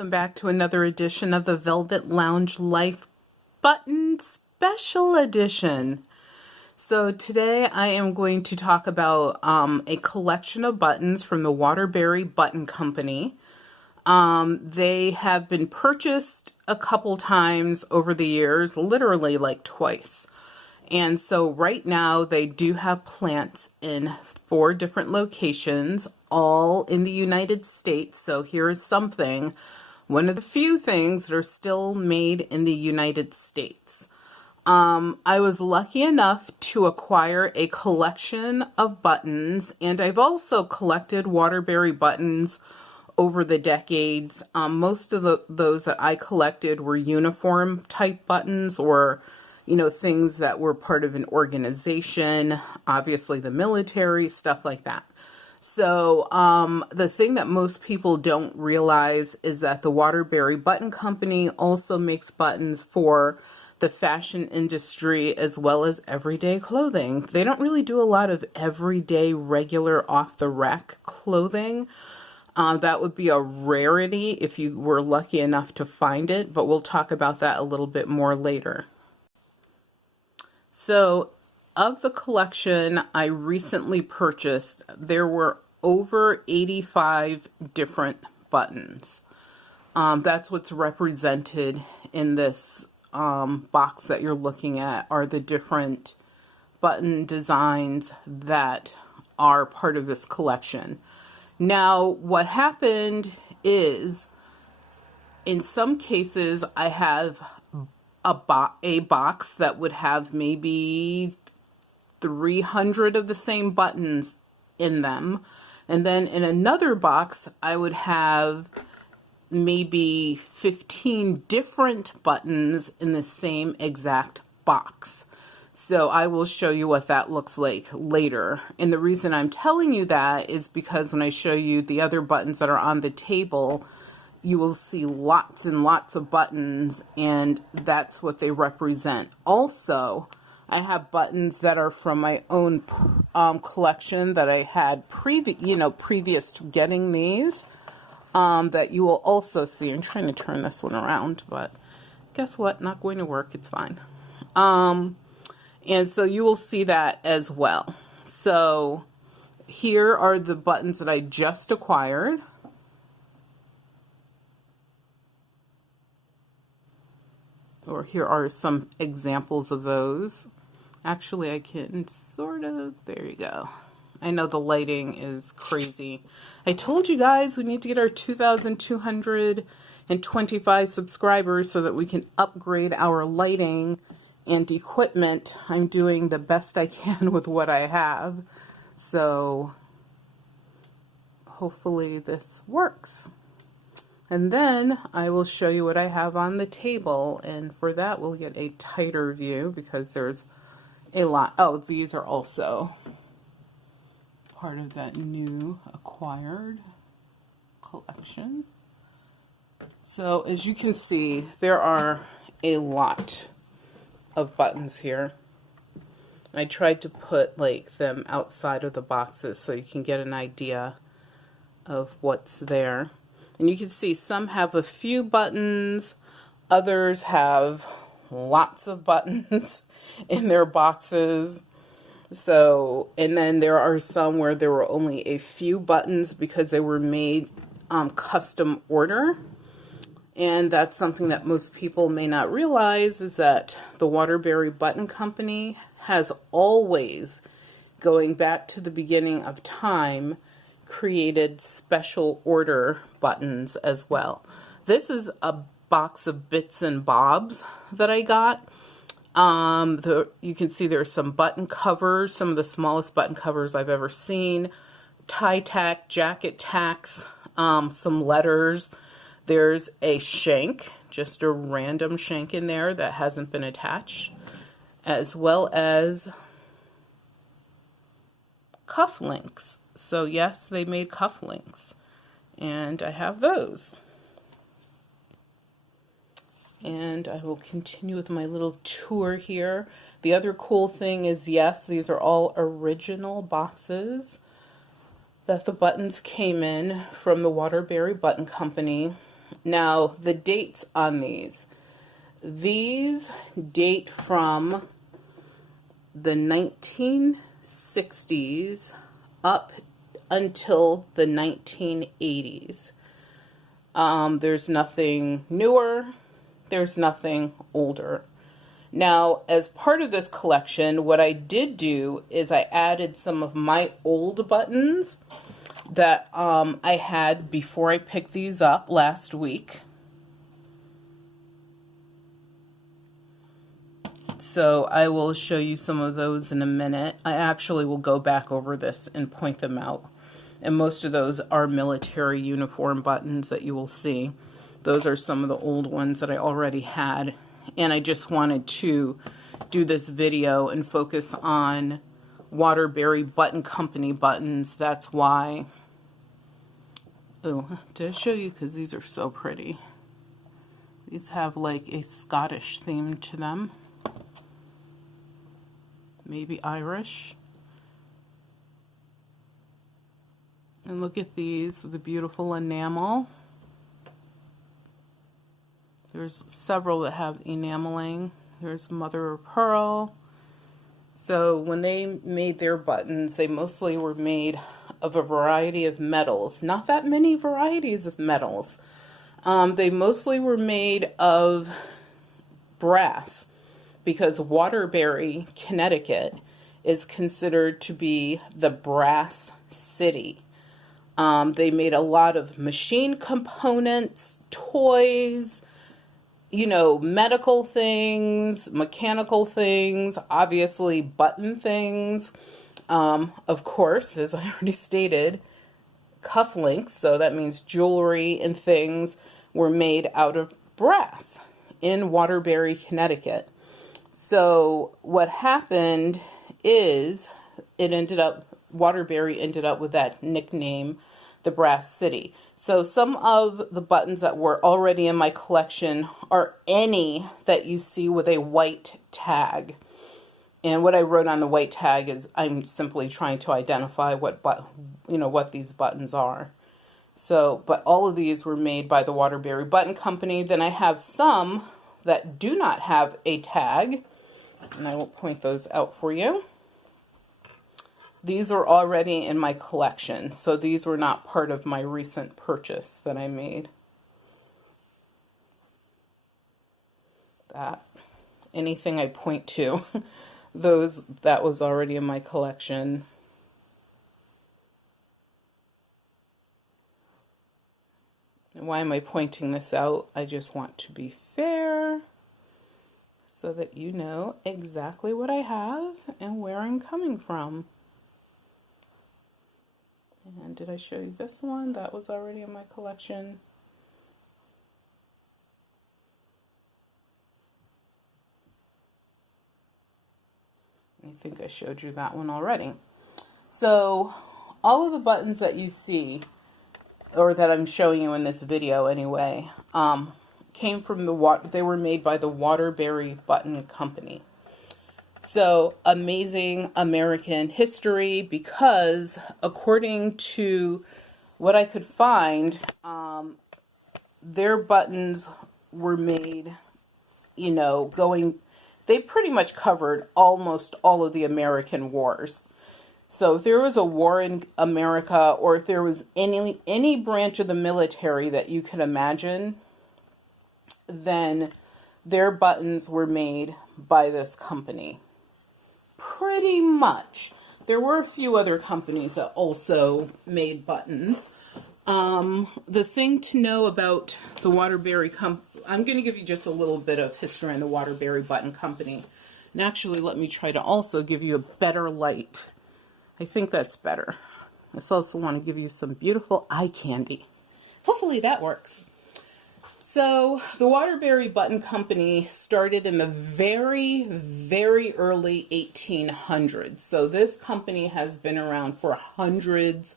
Welcome back to another edition of the Velvet Lounge Life Button Special Edition. So today I am going to talk about a collection of buttons from the Waterbury Button Company. They have been purchased a couple times over the years, literally like twice. And so right now they do have plants in 4 different locations, all in the United States. So here is something, one of the few things that are still made in the United States. I was lucky enough to acquire a collection of buttons, and I've also collected Waterbury buttons over the decades. Most of those that I collected were uniform type buttons, or things that were part of an organization, obviously the military, stuff like that. So the thing that most people don't realize is that the Waterbury Button Company also makes buttons for the fashion industry as well as everyday clothing. They don't really do a lot of everyday, regular, off-the-rack clothing. That would be a rarity if you were lucky enough to find it, but we'll talk about that a little bit more later. So, of the collection I recently purchased, there were over 85 different buttons. That's what's represented in this box that you're looking at, are the different button designs that are part of this collection. Now, what happened is, in some cases, I have a box that would have maybe 300 of the same buttons in them. And then in another box, I would have maybe 15 different buttons in the same exact box. So I will show you what that looks like later. And the reason I'm telling you that is because when I show you the other buttons that are on the table, you will see lots and lots of buttons, and that's what they represent. Also, I have buttons that are from my own collection that I had previous to getting these, that you will also see. I'm trying to turn this one around, but guess what? Not going to work. It's fine. And so you will see that as well. So here are the buttons that I just acquired. Or here are some examples of those. Actually, I can there you go. I know the lighting is crazy. I told you guys we need to get our 2,225 subscribers so that we can upgrade our lighting and equipment. I'm doing the best I can with what I have. So hopefully this works. And then I will show you what I have on the table, and for that we'll get a tighter view because there's a lot. Oh, these are also part of that new acquired collection. So as you can see, there are a lot of buttons here. I tried to put them outside of the boxes so you can get an idea of what's there. And you can see some have a few buttons, others have lots of buttons in their boxes. So, and then there are some where there were only a few buttons because they were made custom order. And that's something that most people may not realize, is that the Waterbury Button Company has always, going back to the beginning of time, created special order buttons as well. This is a box of bits and bobs that I got. You can see there's some button covers, some of the smallest button covers I've ever seen, tie tack, jacket tacks, some letters. There's a shank, just a random shank in there that hasn't been attached, as well as cufflinks. So yes, they made cufflinks, and I have those. And I will continue with my little tour here. The other cool thing is, yes, these are all original boxes that the buttons came in from the Waterbury Button Company. Now, the dates on these date from the 1960s up until the 1980s. There's nothing newer, there's nothing older. Now, as part of this collection, what I did do is I added some of my old buttons that I had before I picked these up last week. So I will show you some of those in a minute. I actually will go back over this and point them out. And most of those are military uniform buttons that you will see. Those are some of the old ones that I already had. And I just wanted to do this video and focus on Waterbury Button Company buttons. That's why. Oh, did I show you? Because these are so pretty. These have like a Scottish theme to them. Maybe Irish. And look at these, the beautiful enamel. There's several that have enameling. There's mother of pearl. So when they made their buttons, they mostly were made of a variety of metals. Not that many varieties of metals. They mostly were made of brass, because Waterbury, Connecticut is considered to be the brass city. They made a lot of machine components, toys, you know, medical things, mechanical things, obviously button things. Of course, as I already stated, cufflinks, so that means jewelry and things, were made out of brass in Waterbury, Connecticut. So what happened is Waterbury ended up with that nickname, the Brass City. So some of the buttons that were already in my collection are any that you see with a white tag. And what I wrote on the white tag is I'm simply trying to identify what these buttons are. So, but all of these were made by the Waterbury Button Company. Then I have some that do not have a tag, and I will point those out for you. These are already in my collection, so these were not part of my recent purchase that I made. That, anything I point to, that was already in my collection. And why am I pointing this out? I just want to be fair so that you know exactly what I have and where I'm coming from. And did I show you this one? That was already in my collection. I think I showed you that one already. So all of the buttons that you see, or that I'm showing you in this video anyway, came from they were made by the Waterbury Button Company. So amazing American history, because according to what I could find, their buttons were made, you know, they pretty much covered almost all of the American wars. So if there was a war in America, or if there was any branch of the military that you could imagine, then their buttons were made by this company. Pretty much. There were a few other companies that also made buttons. The thing to know about the Waterbury I'm going to give you just a little bit of history on the Waterbury Button Company. And actually, let me try to also give you a better light. I think that's better. I also want to give you some beautiful eye candy. Hopefully that works. So the Waterbury Button Company started in the very, very early 1800s. So this company has been around for hundreds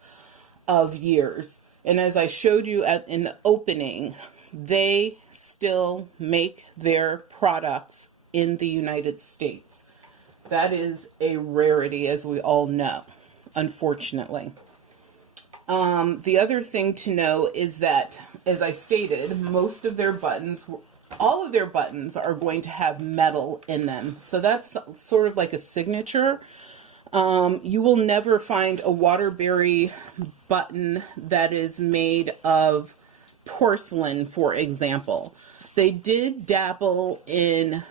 of years. And as I showed you in the opening, they still make their products in the United States. That is a rarity, as we all know, unfortunately. The other thing to know is that as I stated, most of their buttons, all of their buttons are going to have metal in them. So that's sort of like a signature. You will never find a Waterbury button that is made of porcelain, for example. They did dabble in,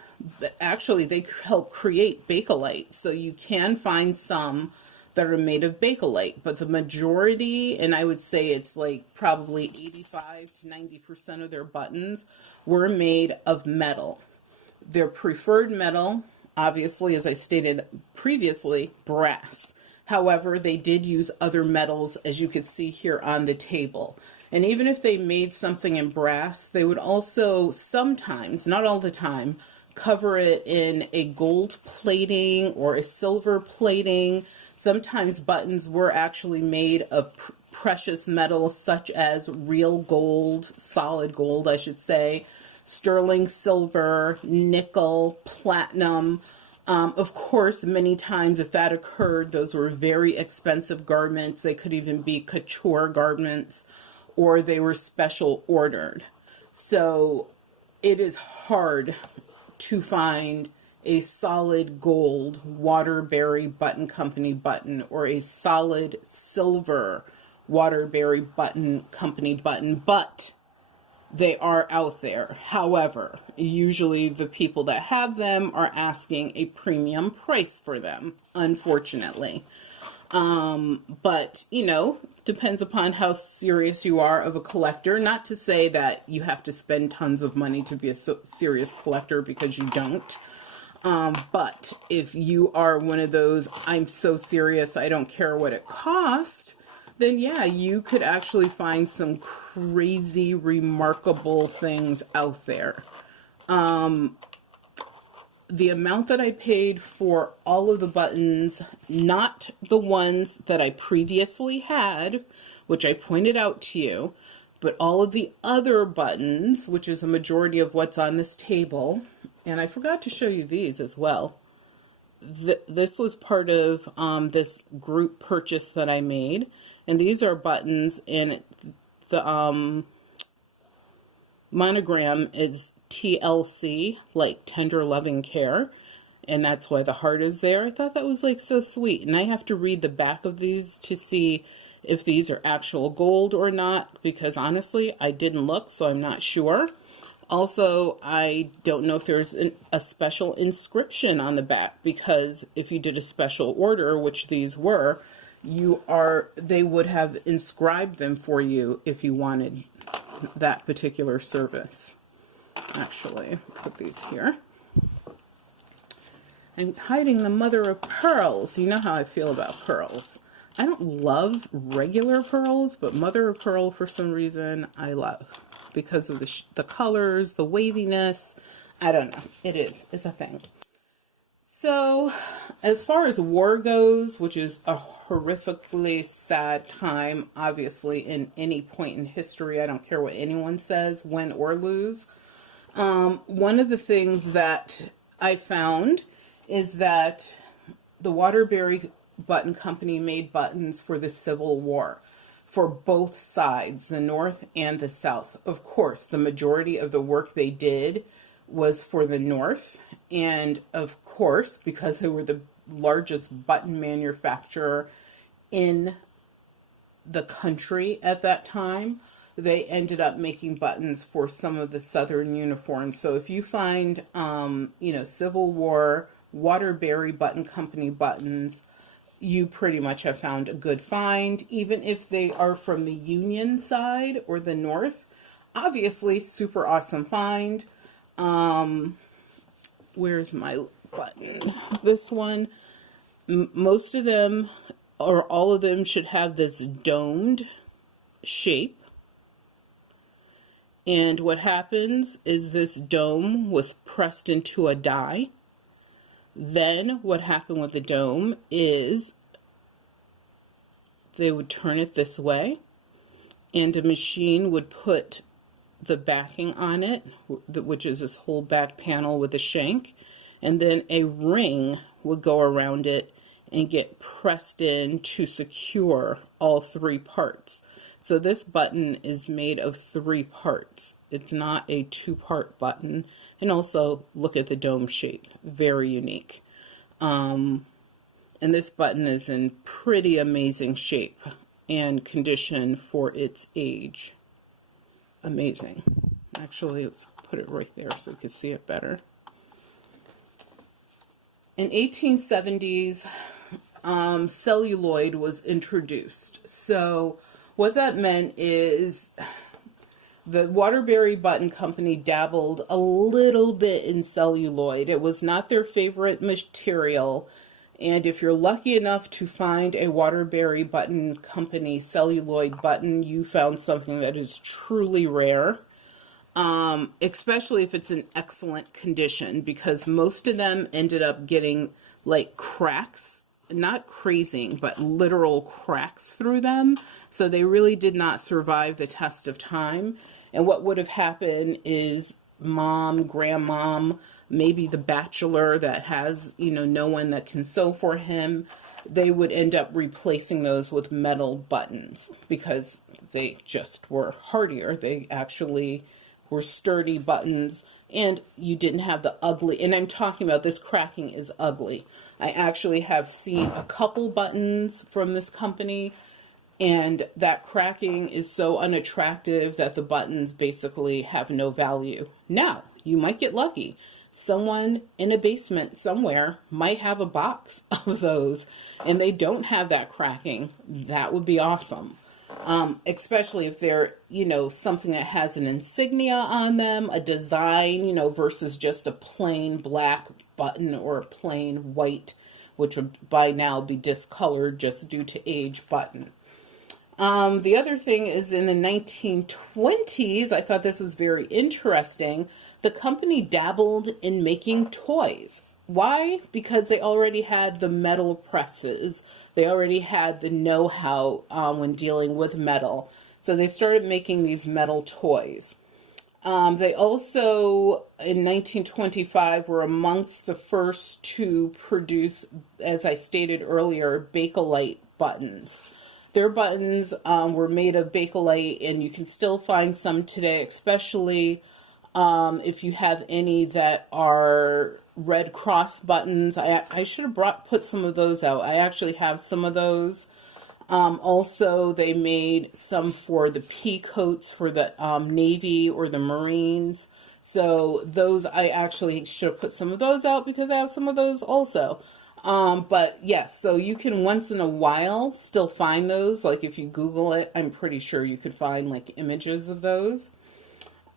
actually they help create Bakelite, so you can find some that are made of Bakelite, but the majority, and I would say it's like probably 85 to 90% of their buttons were made of metal. Their preferred metal, obviously, as I stated previously, brass. However, they did use other metals, as you could see here on the table. And even if they made something in brass, they would also sometimes, not all the time, cover it in a gold plating or a silver plating. Sometimes buttons were actually made of precious metals such as real gold, solid gold, I should say, sterling silver, nickel, platinum. Of course, many times if that occurred, those were very expensive garments. They could even be couture garments, or they were special ordered. So it is hard to find a solid gold Waterbury Button Company button or a solid silver Waterbury Button Company button, but they are out there. However, usually the people that have them are asking a premium price for them, unfortunately. But, you know, depends upon how serious you are of a collector. Not to say that you have to spend tons of money to be a serious collector, because you don't. But if you are one of those, I'm so serious, I don't care what it costs, then yeah, you could actually find some crazy, remarkable things out there. The amount that I paid for all of the buttons, not the ones that I previously had, which I pointed out to you, but all of the other buttons, which is a majority of what's on this table. And I forgot to show you these as well. This was part of this group purchase that I made. And these are buttons, and the monogram is TLC, like tender loving care, and that's why the heart is there. I thought that was like so sweet, and I have to read the back of these to see if these are actual gold or not, because honestly I didn't look, so I'm not sure. Also, I don't know if there's a special inscription on the back, because if you did a special order, which these were, they would have inscribed them for you if you wanted that particular service. Actually, put these here. I'm hiding the mother of pearls. You know how I feel about pearls. I don't love regular pearls, but mother of pearl, for some reason, I love. Because of the colors, the waviness. I don't know. It's a thing. So, as far as war goes, which is a horrifically sad time, obviously, in any point in history, I don't care what anyone says, win or lose. One of the things that I found is that the Waterbury Button Company made buttons for the Civil War, for both sides, the North and the South. Of course, the majority of the work they did was for the North, and of course, because they were the largest button manufacturer in the country at that time, they ended up making buttons for some of the Southern uniforms. So if you find, Civil War Waterbury Button Company buttons, you pretty much have found a good find, even if they are from the Union side or the North. Obviously, super awesome find. Where's my button? This one. Most of them, or all of them, should have this domed shape. And what happens is this dome was pressed into a die. Then what happened with the dome is they would turn it this way, and a machine would put the backing on it, which is this whole back panel with a shank, and then a ring would go around it and get pressed in to secure all three parts. So this button is made of 3 parts. It's not a 2-part button. And also, look at the dome shape. Very unique. And this button is in pretty amazing shape and condition for its age. Amazing. Actually, let's put it right there so you can see it better. In 1870s, celluloid was introduced. So what that meant is the Waterbury Button Company dabbled a little bit in celluloid. It was not their favorite material. And if you're lucky enough to find a Waterbury Button Company celluloid button, you found something that is truly rare. Especially if it's in excellent condition, because most of them ended up getting like cracks, not crazing, but literal cracks through them. So they really did not survive the test of time. And what would have happened is mom, grandmom, maybe the bachelor that has, no one that can sew for him, they would end up replacing those with metal buttons because they just were hardier. They actually were sturdy buttons, and you didn't have the ugly, and I'm talking about this cracking is ugly. I actually have seen a couple buttons from this company, and that cracking is so unattractive that the buttons basically have no value. Now, you might get lucky. Someone in a basement somewhere might have a box of those, and they don't have that cracking. That would be awesome. Especially if they're, something that has an insignia on them, a design, versus just a plain black button or a plain white, which would by now be discolored just due to age button. The other thing is in the 1920s, I thought this was very interesting. The company dabbled in making toys. Why? Because they already had the metal presses. They already had the know-how when dealing with metal. So they started making these metal toys. They also, in 1925, were amongst the first to produce, as I stated earlier, Bakelite buttons. Their buttons were made of Bakelite, and you can still find some today, especially if you have any that are Red Cross buttons. I should have put some of those out. I actually have some of those. Also, they made some for the pea coats for the Navy or the Marines. So those, I actually should have put some of those out because I have some of those also. But yes, so you can once in a while still find those. Like if you Google it, I'm pretty sure you could find like images of those.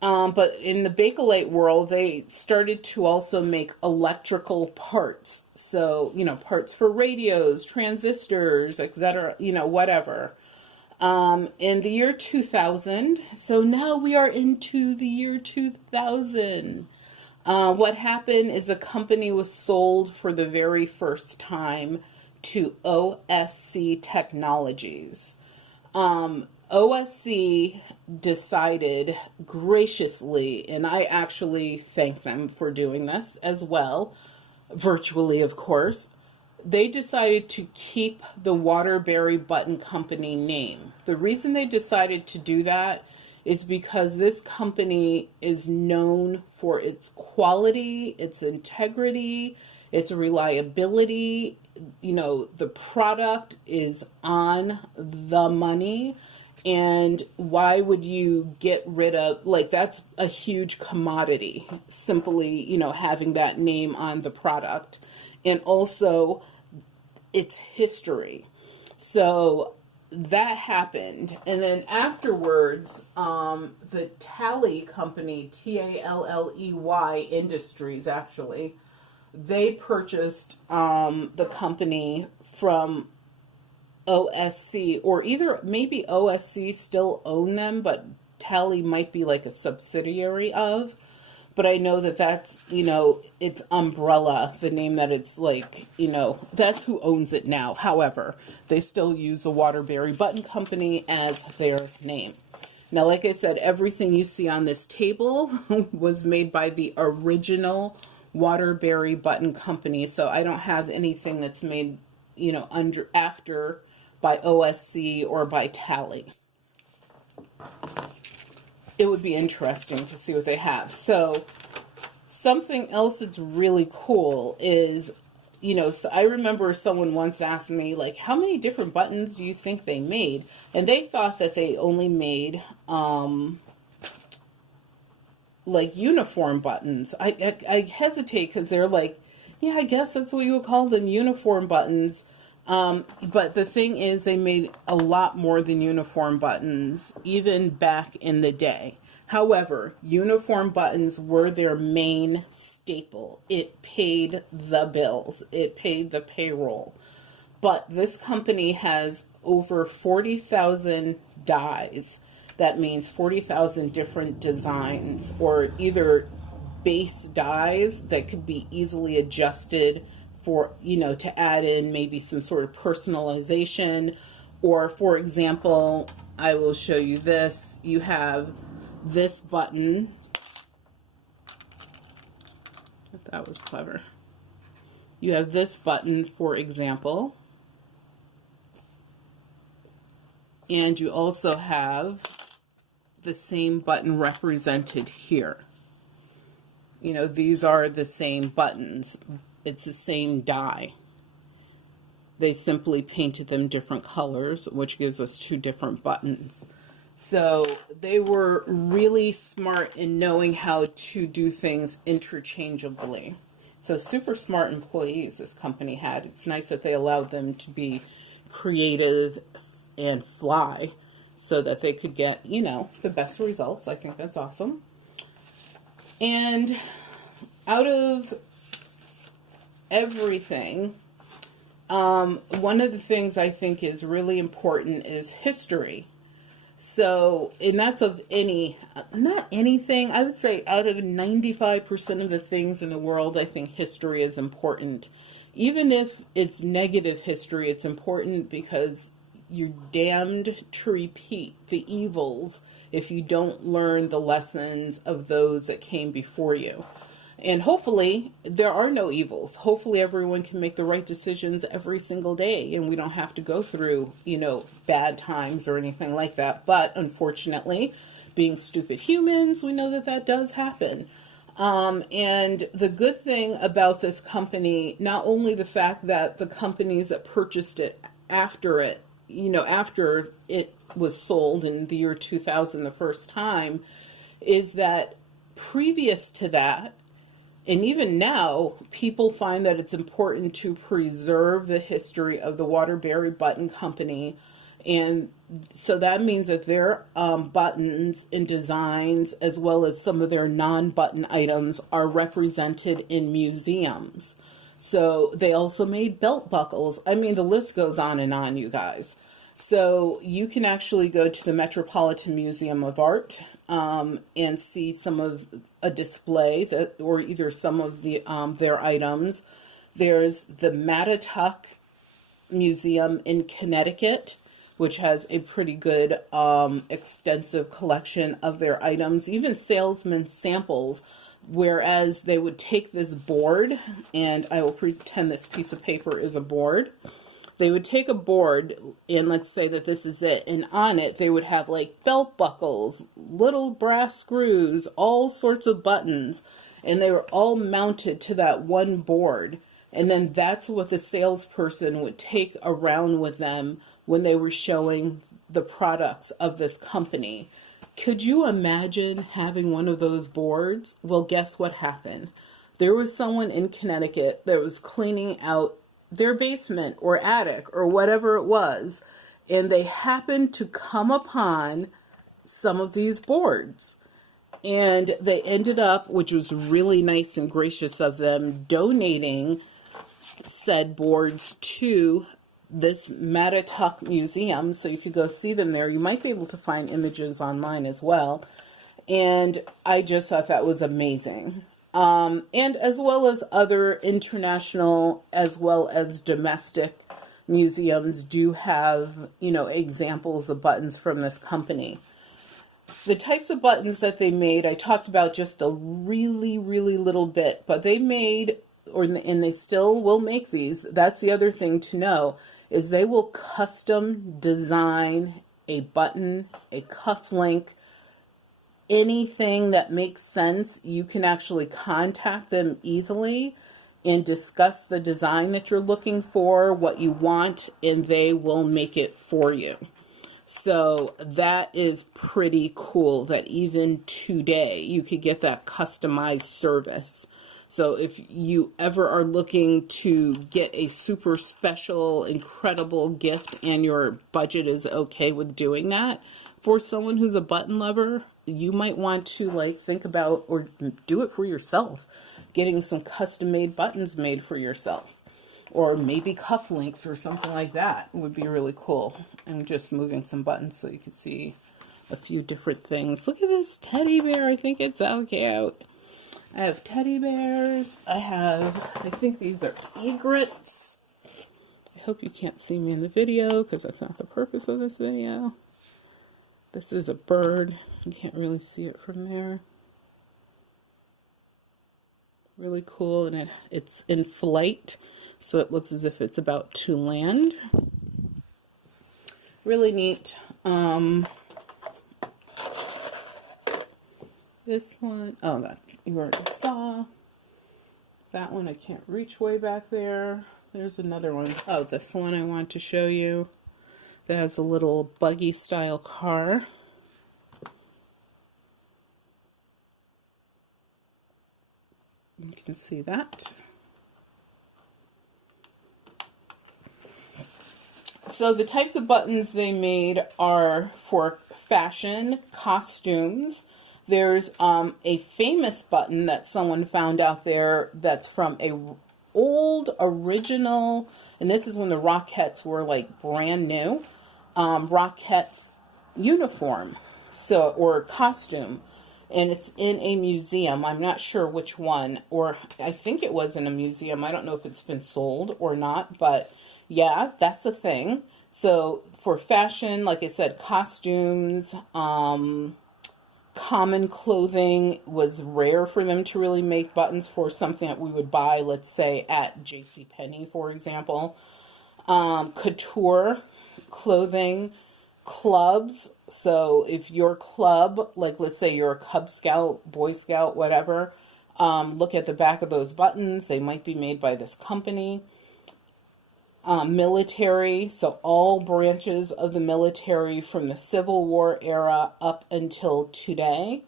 But in the Bakelite world, they started to also make electrical parts. So, parts for radios, transistors, etc., whatever. In the year 2000, so now we are into the year 2000. What happened is a company was sold for the very first time to OSC Technologies. OSC decided graciously, and I actually thank them for doing this as well, virtually of course, they decided to keep the Waterbury Button Company name. The reason they decided to do that is because this company is known for its quality, its integrity, its reliability. The product is on the money. And why would you get rid of, that's a huge commodity, simply, having that name on the product. And also its history. So that happened. And then afterwards, the Tally company, Talley Industries, actually, they purchased the company from OSC, or either maybe OSC still own them, but Tally might be like a subsidiary of. But I know that that's, it's Umbrella, the name that it's like, that's who owns it now. However, they still use the Waterbury Button Company as their name. Now, like I said, everything you see on this table was made by the original Waterbury Button Company. So I don't have anything that's made, after by OSC or by Tally. it would be interesting to see what they have. So something else that's really cool is, you know, so I remember someone once asked me, like, how many different buttons do you think they made? And they thought that they only made, like, uniform buttons. I hesitate because they're like, yeah, I guess that's what you would call them, uniform buttons. But the thing is, they made a lot more than uniform buttons, even back in the day. However, uniform buttons were their main staple. It paid the bills. It paid the payroll. But this company has over 40,000 dies. That means 40,000 different designs, or either base dies that could be easily adjusted for, you know, to add in maybe some sort of personalization. Or, for example, I will show you this. You have this button. That was clever. You have this button, for example. And you also have the same button represented here. You know, these are the same buttons. It's the same die. They simply painted them different colors, which gives us two different buttons. So they were really smart in knowing how to do things interchangeably. So super smart employees this company had. It's nice that they allowed them to be creative and fly so that they could get, you know, the best results. I think that's awesome. And out of everything, one of the things I think is really important is history. So, and that's of any, not anything, I would say out of 95% of the things in the world, I think history is important. Even if it's negative history, it's important because you're damned to repeat the evils if you don't learn the lessons of those that came before you. And hopefully there are no evils. Hopefully everyone can make the right decisions every single day and we don't have to go through, you know, bad times or anything like that. But unfortunately, being stupid humans, we know that that does happen. And the good thing about this company, not only the fact that the companies that purchased it, you know, after it was sold in the year 2000 the first time, is that previous to that, and even now, people find that it's important to preserve the history of the Waterbury Button Company. And so that means that their buttons and designs, as well as some of their non-button items, are represented in museums. So they also made belt buckles. I mean, the list goes on, you guys. So you can actually go to the Metropolitan Museum of Art and see some of a display that, or either some of the their items. There's the Mattatuck Museum in Connecticut, which has a pretty good extensive collection of their items, even salesman samples, whereas they would take this board, and I will pretend this piece of paper is a board. They would take a board, and let's say that this is it, and on it they would have like belt buckles, little brass screws, all sorts of buttons, and they were all mounted to that one board. And then that's what the salesperson would take around with them when they were showing the products of this company. Could you imagine having one of those boards? Well, guess what happened? There was someone in Connecticut that was cleaning out their basement or attic or whatever it was, and they happened to come upon some of these boards. And they ended up, which was really nice and gracious of them, donating said boards to this Mattatuck Museum, so you could go see them there. You might be able to find images online as well. And I just thought that was amazing. And as well as other international as well as domestic museums do have, you know, examples of buttons from this company. The types of buttons that they made, I talked about just a really, really little bit, but they made, and they still will make these. That's the other thing to know, is they will custom design a button, a cuff link, anything that makes sense, you can actually contact them easily and discuss the design that you're looking for, what you want, and they will make it for you. So that is pretty cool that even today you could get that customized service. So if you ever are looking to get a super special, incredible gift and your budget is okay with doing that, for someone who's a button lover, you might want to like think about or do it for yourself, getting some custom made buttons made for yourself. Or maybe cufflinks or something like that would be really cool. I'm just moving some buttons so you can see a few different things. Look at this teddy bear. I think it's so cute. I have teddy bears. I think these are egrets. I hope you can't see me in the video because that's not the purpose of this video. This is a bird. You can't really see it from there. Really cool, and it's in flight. So it looks as if it's about to land. Really neat. This one, oh, that you already saw. That one I can't reach way back there. There's another one. Oh, this one I want to show you. That has a little buggy style car. You can see that. So the types of buttons they made are for fashion, costumes. There's a famous button that someone found out there that's from a old original, and this is when the Rockettes were like brand new, Rockettes uniform, so, or costume. And it's in a museum. I'm not sure which one, or I think it was in a museum. I don't know if it's been sold or not, but yeah, that's a thing. So for fashion, like I said, costumes, common clothing was rare for them to really make buttons for something that we would buy, let's say at JCPenney, for example. Couture clothing, clubs. So if your club, like let's say you're a Cub Scout, Boy Scout, whatever, look at the back of those buttons. They might be made by this company. Military, so all branches of the military from the Civil War era up until today.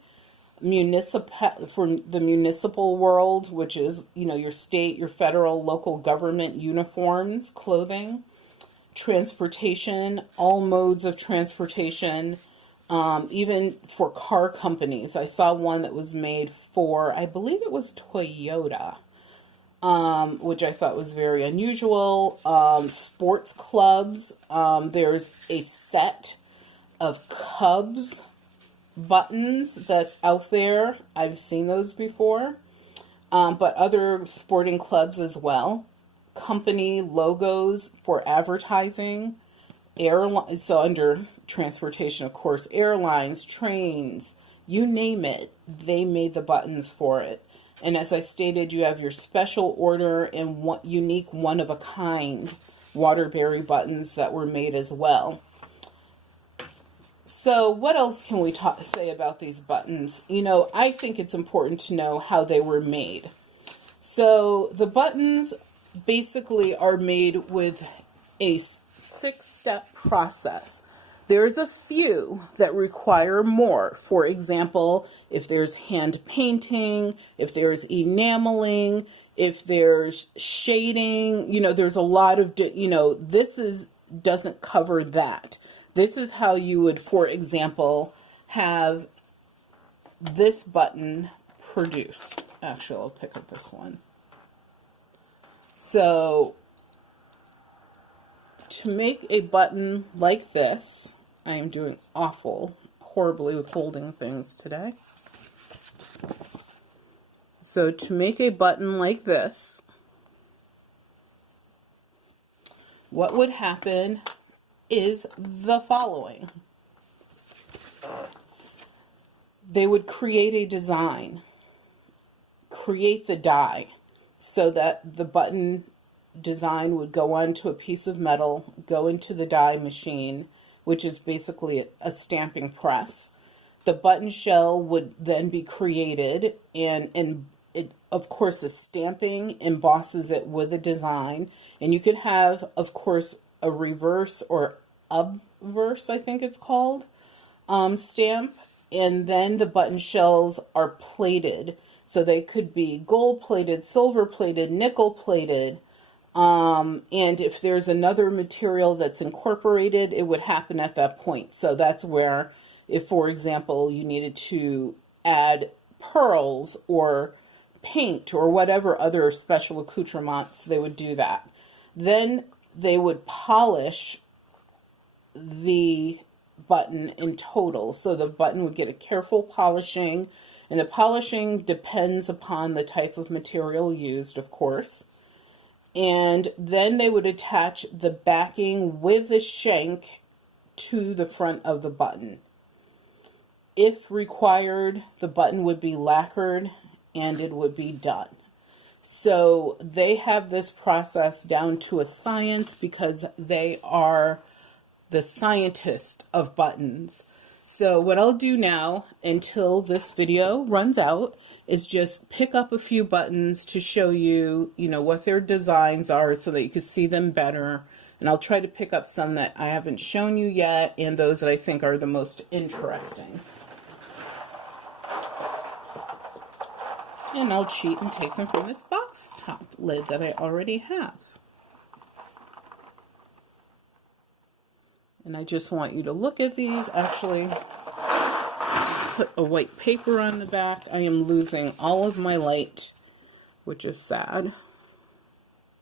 For the municipal world, which is, you know, your state, your federal, local government uniforms, clothing. Transportation, all modes of transportation, even for car companies. I saw one that was made for, I believe it was Toyota, which I thought was very unusual. Sports clubs, there's a set of Cubs buttons that's out there. I've seen those before, but other sporting clubs as well. Company logos for advertising, airlines, so under transportation, of course, airlines, trains, you name it, they made the buttons for it. And as I stated, you have your special order and unique one-of-a-kind Waterbury buttons that were made as well. So what else can we say about these buttons? You know, I think it's important to know how they were made. So the buttons basically are made with a 6-step process. There's a few that require more. For example, if there's hand painting, if there's enameling, if there's shading, you know, there's a lot of, you know, doesn't cover that. This is how you would, for example, have this button produced. Actually, I'll pick up this one. So, to make a button like this, I am doing horribly with holding things today. So, to make a button like this, what would happen is the following. They would create a design, create the die, so that the button design would go onto a piece of metal, go into the die machine, which is basically a stamping press. The button shell would then be created, and it, of course, the stamping embosses it with a design. And you could have, of course, a reverse or obverse, I think it's called, stamp. And then the button shells are plated. So they could be gold plated, silver plated, nickel plated. And if there's another material that's incorporated, it would happen at that point. So that's where, if, for example, you needed to add pearls or paint or whatever other special accoutrements, they would do that. Then they would polish the button in total. So the button would get a careful polishing, and the polishing depends upon the type of material used, of course. And then they would attach the backing with the shank to the front of the button. If required, the button would be lacquered and it would be done. So they have this process down to a science because they are the scientist of buttons. So what I'll do now until this video runs out is just pick up a few buttons to show you, what their designs are so that you can see them better. And I'll try to pick up some that I haven't shown you yet and those that I think are the most interesting. And I'll cheat and take them from this box top lid that I already have. And I just want you to look at these. Actually, put a white paper on the back. I am losing all of my light, which is sad.